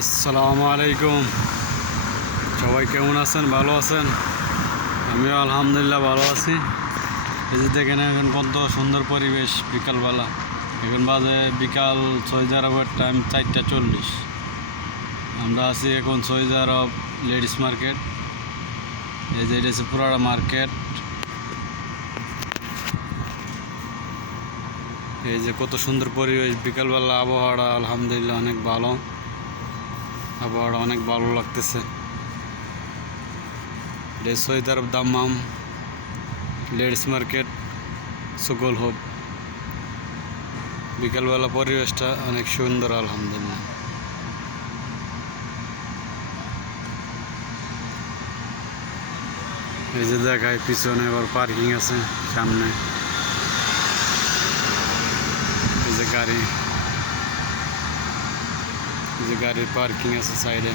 আসসালামু আলাইকুম। সবাই কেমন আছেন? ভালো আছেন? আমিও আলহামদুলিল্লাহ ভালো আছি। এই যে দেখেন এখন কত সুন্দর পরিবেশ বিকালবেলা। এখন বাজে বিকাল 6 আরবের টাইম 4:40। আমরা আছি এখন 6 আরব লেডিস মার্কেট। এই যে এটা হচ্ছে পুরাটা মার্কেট। এই যে কত সুন্দর পরিবেশ বিকালবেলা, আবহাওয়াটা আলহামদুলিল্লাহ অনেক ভালো। আবহাওয়াটা অনেক ভালো লাগতেছে। এটা 6 আরব দাম্মাম লেডিস মার্কেট সুগল হোপ। বিকালবেলা পরিবেশটা অনেক সুন্দর আলহামদুলিল্লাহ। এই যে দেখায় পিছনে আবার পার্কিং আছে, সামনে এই যে গাড়ির পার্কিং আছে সাইডে।